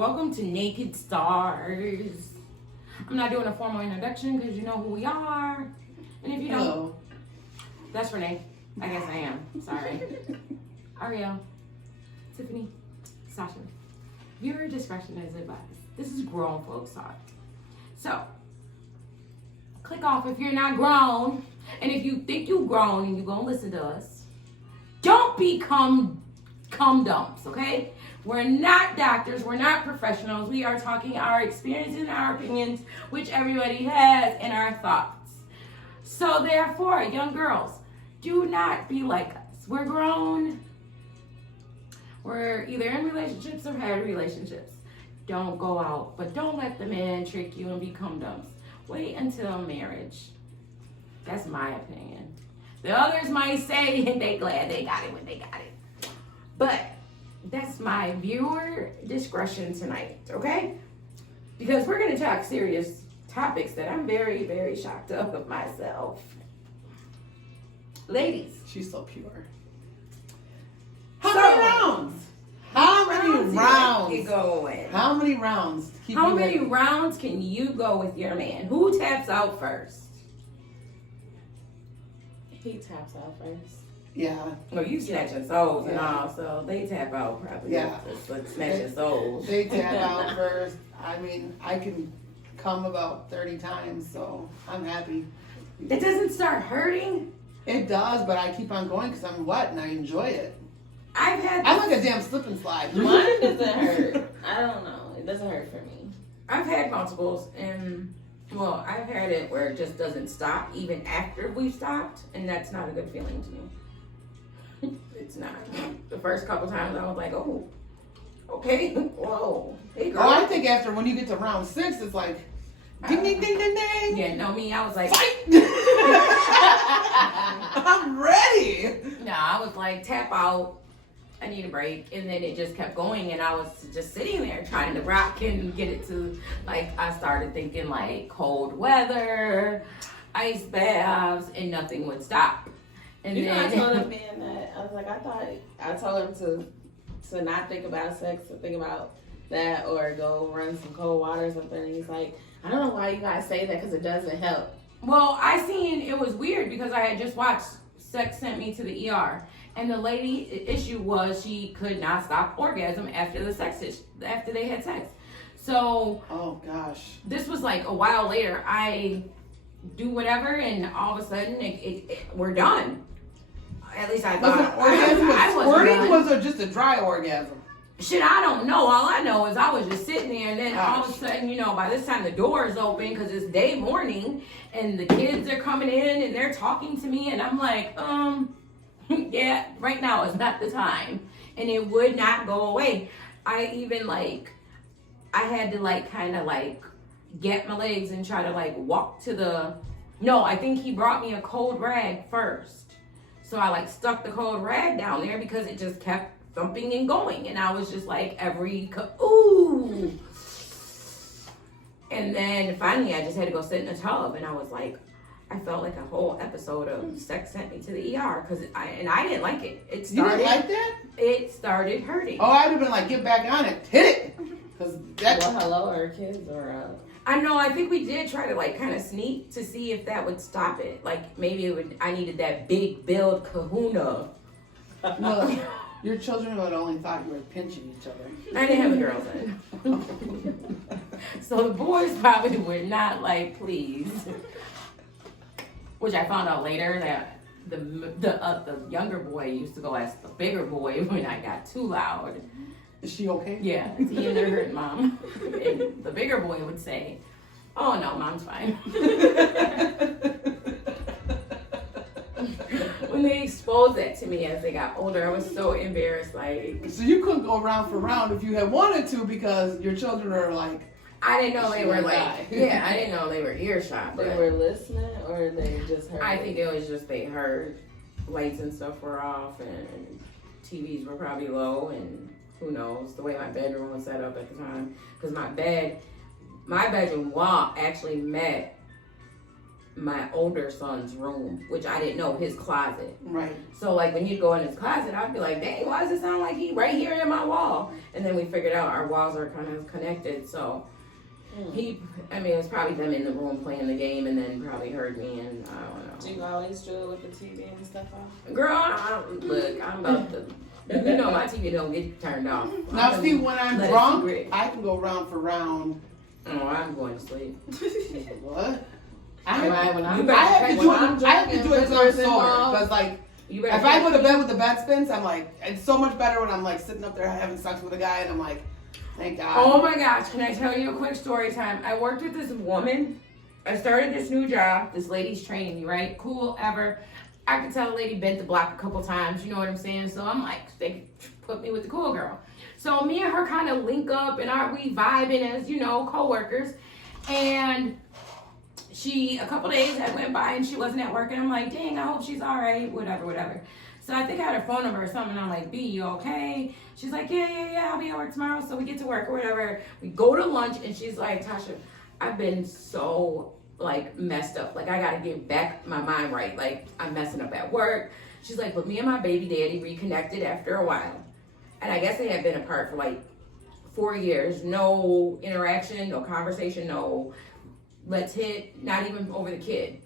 Welcome to Naked Starz. I'm not doing a formal introduction because you know who we are. And if you don't, that's Renee. I guess I am. Sorry. Ariel, Tiffany, Sasha. Viewer discretion is advised. This is grown folks talk. So, click off if you're not grown. And if you think you're grown and you're going to listen to us, don't become cum dumps, okay? We're not doctors. We're not professionals. We are talking our experiences and our opinions, which everybody has, and our thoughts. So therefore, young girls, do not be like us. We're grown. We're either in relationships or had relationships. Don't go out, but don't let the man trick you and become dumps. Wait until marriage. That's my opinion. The others might say they glad they got it when they got it. But that's my viewer discretion tonight, okay? Because we're going to talk serious topics that I'm very, very shocked of myself. Ladies. She's so pure. How many rounds? How many rounds? Keep going. How many rounds? How many rounds can you go with your man? Who taps out first? He taps out first. Yeah. No, you snatching souls and all, so they tap out probably. Yeah. Just snatching souls. They tap out first. I mean, I can come about 30 times, so I'm happy. It doesn't start hurting? It does, but I keep on going because I'm wet and I enjoy it. I'm like a damn slip and slide. Mine doesn't hurt. I don't know. It doesn't hurt for me. I've had multiples, and well, I've had it where it just doesn't stop even after we've stopped, and that's not a good feeling to me. It's not. The first couple times I was like, oh, okay, whoa, hey girl. Oh, I think after when you get to round 6, it's like, ding, ding, ding, ding, ding. Yeah, no, me, I was like, fight! I'm ready. No, I was like, tap out. I need a break. And then it just kept going, and I was just sitting there trying to rock and get it to, like, I started thinking like cold weather, ice baths, and nothing would stop. And you then know, I told him, man, that I was like, I told him to not think about sex, to think about that, or go run some cold water or something. And he's like, I don't know why you guys say that because it doesn't help. Well, I seen it was weird because I had just watched Sex Sent Me to the ER, and the lady issue was she could not stop orgasm after after they had sex. So, oh gosh, this was like a while later. I do whatever, and all of a sudden we're done. At least I thought. Was it orgasm I with wasn't squirting? done. Was it just a dry orgasm? Shit, I don't know. All I know is I was just sitting there, and then all of a sudden, you know, by this time the door is open because it's day morning, and the kids are coming in and they're talking to me, and I'm like, yeah, right now is not the time, and it would not go away. I even I had to kind of get my legs and try to walk to the. No, I think he brought me a cold rag first. So I stuck the cold rag down there because it just kept thumping and going. And I was just ooh. And then finally I just had to go sit in the tub, and I was like, I felt like a whole episode of Sex Sent Me to the ER because I didn't like it. It started. You didn't like that? It started hurting. Oh, I'd have been like, get back on it, hit it. Cause that. Well, hello, our kids are I know. I think we did try to kind of sneak to see if that would stop it. Maybe it would. I needed that big build kahuna. Look, your children would only thought you were pinching each other. I didn't have a girl then. So the boys probably were not pleased. Which I found out later that the younger boy used to go ask the bigger boy when I got too loud. Is she okay? Yeah, he in there hurt mom. And the bigger boy would say, oh no, mom's fine. When they exposed that to me as they got older, I was so embarrassed. So you couldn't go round for round if you had wanted to because your children are I didn't know they were yeah, I didn't know they were earshot. They were listening, or they just heard. I think it was just they heard lights and stuff were off, and TVs were probably low, and who knows the way my bedroom was set up at the time. Because my bedroom wall actually met my older son's room, which I didn't know, his closet. Right. So like when he'd go in his closet, I'd be like, dang, why does it sound like he right here in my wall? And then we figured out our walls are kind of connected. So it was probably them in the room playing the game and then probably heard me, and I don't know. Do you always do it with the TV and stuff off? Girl, I'm about to, you know my TV don't get turned off. Now see, when I'm drunk, I can go round for round. Oh, I'm going to sleep. What? I have to do it until I'm sober. Because like, if I go to bed with the bed spins, I'm like, it's so much better when I'm like sitting up there having sex with a guy and I'm like, thank God. Oh my gosh, can I tell you a quick story time? I worked with this woman. I started this new job. This lady's training me, right? Cool, ever. I could tell the lady bent the block a couple times, you know what I'm saying? So I'm like, they put me with the cool girl. So me and her kind of link up and we vibing as, you know, co-workers. And a couple days had went by and she wasn't at work. And I'm like, dang, I hope she's all right, whatever. So I think I had her phone number or something. I'm like, B, you okay? She's like, yeah, I'll be at work tomorrow. So we get to work or whatever. We go to lunch and she's like, Tasha, I've been so like messed up. Like I got to get back my mind right. Like I'm messing up at work. She's like, but me and my baby daddy reconnected after a while. And I guess they had been apart for like 4 years. No interaction, no conversation, no let's hit, not even over the kid.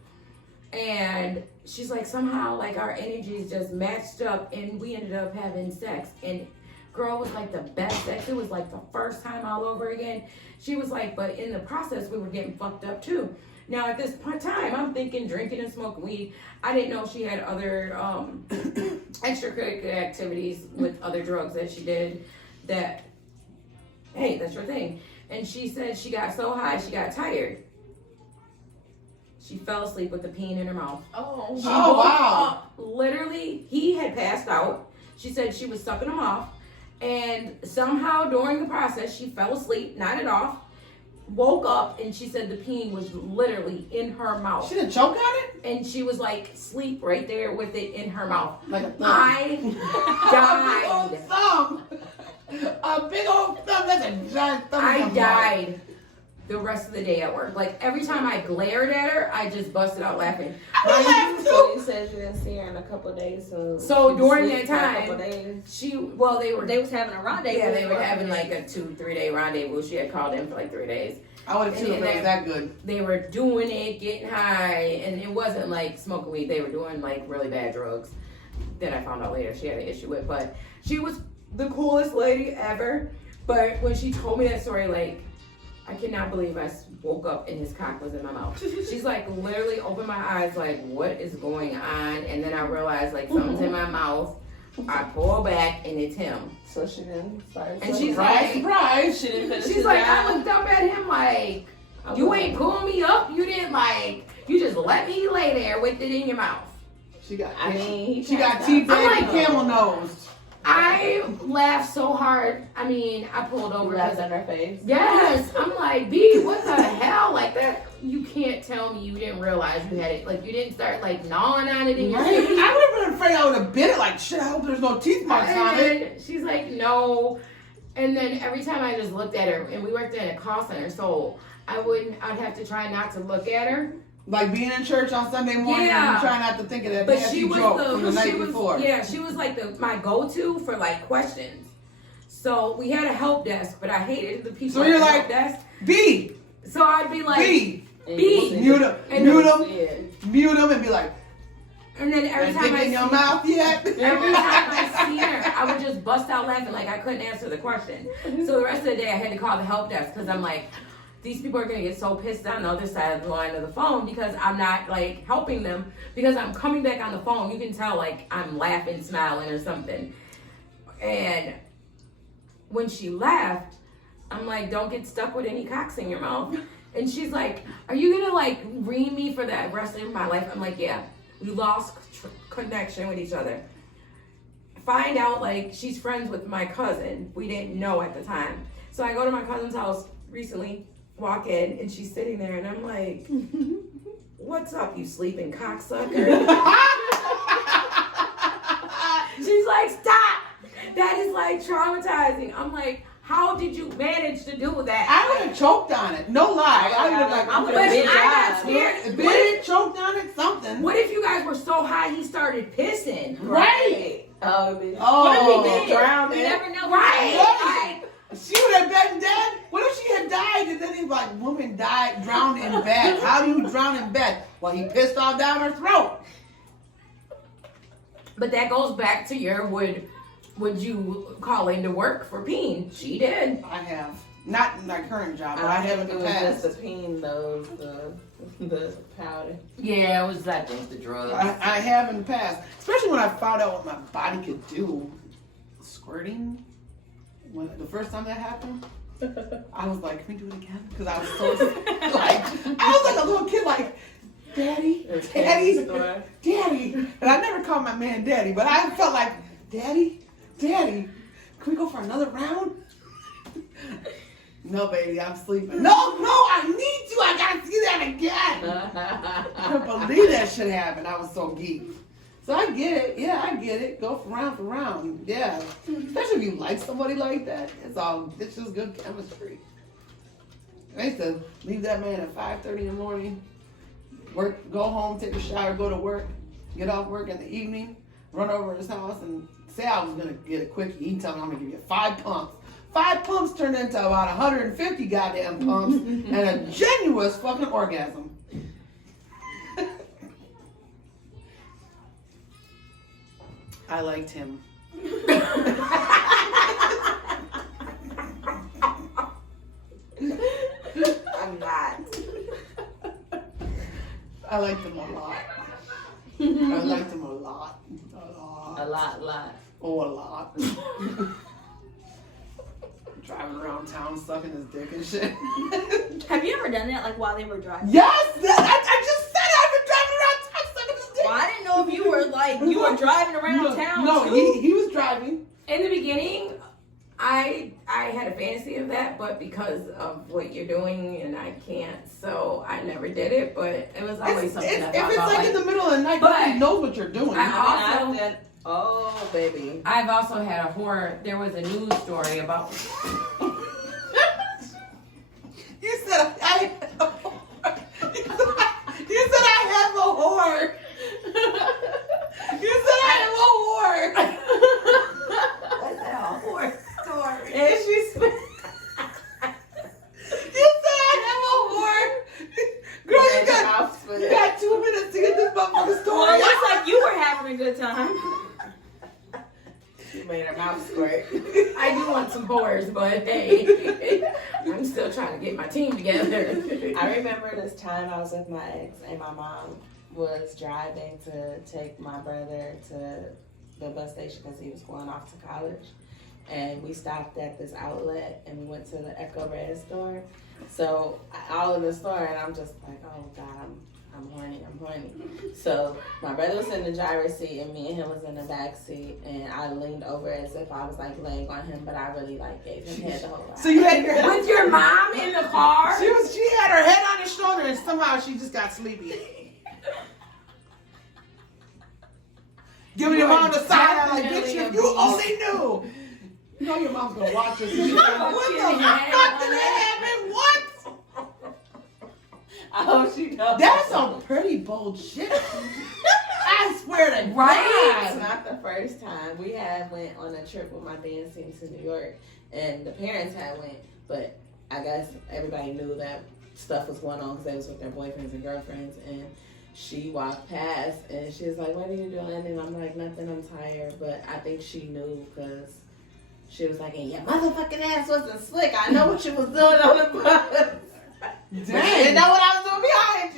And she's like, somehow like our energies just matched up and we ended up having sex. And girl, was like the best sex. It was like the first time all over again. She was like, but in the process, we were getting fucked up too. Now at this time, I'm thinking drinking and smoking weed. I didn't know she had other extracurricular activities with other drugs that she did that, hey, that's your thing. And she said she got so high, she got tired. She fell asleep with the peen in her mouth. Oh, She wow. woke up, literally, he had passed out. She said she was sucking him off. And somehow during the process, she fell asleep, nodded off, woke up, and she said the peen was literally in her mouth. She didn't choke on it? And she was like, sleep right there with it in her mouth. Like a thumb. I died. A big old thumb. A big old thumb. That's a giant thumb. I died the rest of the day at work. Like every time I glared at her, I just busted out laughing. So you said you didn't see her in a couple of days. So during that sleep for a time, couple days. they was having a rendezvous. Yeah, they were having like a 2-3 day rendezvous. She had called in for like 3 days. I would have too if it was that good. They were doing it, getting high, and it wasn't like smoking weed. They were doing like really bad drugs that I found out later she had an issue with. But she was the coolest lady ever. But when she told me that story, like, I cannot believe I woke up and his cock was in my mouth. She's like literally opened my eyes like, what is going on? And then I realized like something's in my mouth. I pull back and it's him. So she didn't start. And she's like, surprise. She didn't finish. She's like, I looked up at him like, you ain't pulling me up. You didn't like, you just let me lay there with it in your mouth. She got got teeth like, camel nose. I laughed so hard. I mean, I pulled over. Laughed in her face. Yes. I'm like, B, what the hell? Like that, you can't tell me you didn't realize you had it. Like you didn't start like gnawing on it in your teeth. I would have been afraid I would have bit it like shit. I hope there's no teeth marks on it. She's like, no. And then every time I just looked at her, and we worked in a call center, so I'd have to try not to look at her. Like being in church on Sunday morning and you try not to think of that nasty joke from the night before. Yeah, she was like my go-to for like questions. So we had a help desk, but I hated the people at the help desk. B. So I'd be like, B. Mute them, and be like, and then every time in your mouth yet? Every time I see her, I would just bust out laughing like I couldn't answer the question. So the rest of the day I had to call the help desk because I'm like, these people are going to get so pissed on the other side of the line of the phone because I'm not like helping them because I'm coming back on the phone. You can tell like I'm laughing, smiling or something. And when she left, I'm like, don't get stuck with any cocks in your mouth. And she's like, are you going to like ream me for the rest of my life? I'm like, yeah, we lost connection with each other. Find out like she's friends with my cousin. We didn't know at the time. So I go to my cousin's house recently. Walk in and she's sitting there and I'm like, what's up, you sleeping cocksucker? She's like, stop! That is like traumatizing. I'm like, How did you manage to do that? I would have choked on it. No lie. I would have like, I But would've I been got scared. scared. bit it, choked on it, something. What if you guys were so high he started pissing? Right. Oh, bitch. Oh. What if he did? Drowned You in? never know. Right. She would have been dead. What if she had died and then he's like, woman died, drowned in bed. How do you drown in bed? Well, he pissed all down her throat. But that goes back to your would you call into work for peeing? She did. I have. Not in my current job, but I haven't It in was the past. just the peen, though, the powder. Yeah, it was I think the drugs. I have in the past. Especially when I found out what my body could do. Squirting. When the first time that happened, I was like, can we do it again? Because I was so like, I was like a little kid, like, Daddy, Daddy, Daddy. And I never called my man Daddy, but I felt like, Daddy, Daddy, can we go for another round? No, baby, I'm sleeping. No, I need to. I gotta see that again. I couldn't believe that shit happened. I was so geeked. So I get it. Yeah, I get it. Go for round. Yeah. Especially if you like somebody like that. It's just good chemistry. I used to leave that man at 5:30 in the morning, work, go home, take a shower, go to work, get off work in the evening, run over to his house and say I was gonna get a quickie. He told me I'm gonna give you 5 pumps. 5 pumps turned into about 150 goddamn pumps and a genuine fucking orgasm. I liked him. I'm not. I liked him a lot. I liked him a lot. A lot. Oh, a lot. Driving around town, sucking his dick and shit. Have you ever done that, like while they were driving? Yes! I just said it. I've been driving around town, sucking his dick. Well, I didn't know if you were like driving around town. No, too. he was driving. In the beginning, I had a fantasy of that, but because of what you're doing and I can't, so I never did it. But it was always something I If thought it's about. like in the middle of the night, But nobody knows what you're doing. Oh, baby. I've also had a horror. There was a news story about. You said I have a whore. You said I have a whore. You said I have a whore. What's that a horror story? And she's You said I have a whore. Girl, you got 2 minutes to get this motherfucking story. Well, it looks like you were having a good time. She made her mouth squirt. I do want some horrors, but hey, I'm still trying to get my team together. I remember this time I was with my ex and my mom was driving to take my brother to the bus station because he was going off to college. And we stopped at this outlet and we went to the Echo Red store. So all in the store and I'm just like, oh God, I'm horny. So my brother was in the driver's seat and me and him was in the back seat and I leaned over as if I was like laying on him, but I really like gave him head the whole ride. So you had your With your mom in the car? She had her head on his shoulder and somehow she just got sleepy. Giving your mom the side eye like, bitch, if you only knew. You know your mom's gonna watch this. She's like, what the fuck did that happen? What? I hope she knows. That's some pretty bold shit. I swear to Right? It's not the first time. We had went on a trip with my dance team to New York, and the parents had went, but I guess everybody knew that stuff was going on because they was with their boyfriends and girlfriends, and she walked past, and she was like, what are you doing? And I'm like, nothing, I'm tired, but I think she knew because she was like, and your motherfucking ass wasn't slick. I know what you was doing on the bus. Dang. But you didn't know what I was doing behind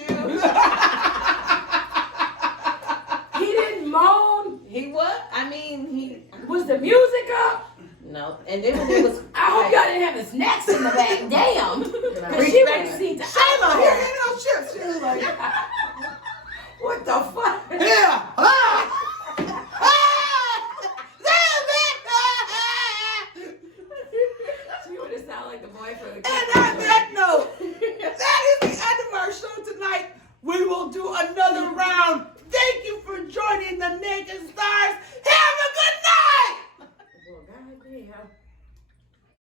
you. He didn't moan. He what? I mean, he... Was the music up? No. And then when it was... I hope y'all didn't have his snacks in the back. Damn. Because she wouldn't see the Shayla, here ain't no chips. She was like, What the fuck?